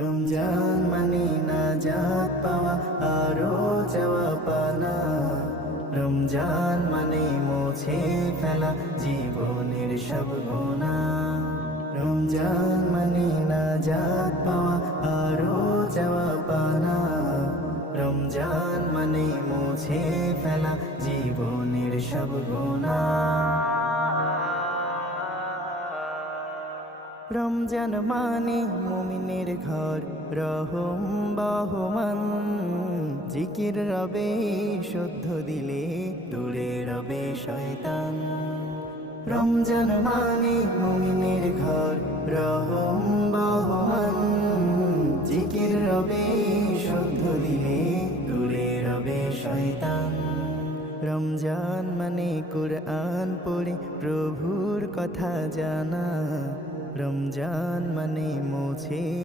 রমজান মানে নাজাত পাওয়া আরো যাওয়া পানা। রমজান মানে মুছে ফেলা জীবনের সব গুনাহ। রমজান মানে নাজাত পাওয়া আরো যাওয়া পানা। রমজান মানে মুছে ফেলা জীবনের সব গুনাহ। রমজান মানে মুমিনের ঘর, রহম বহমান। জিকির রবে শুদ্ধ দিলে দূরে রবে শয়তান। রমজান মানে মুমিনের ঘর, রহম বহমান। জিকির রবে শুদ্ধ দিলে দূরে রবে শয়তান। রমজান মানে কুরআন পড়ে প্রভুর কথা জানা। রমজান মানে মুছে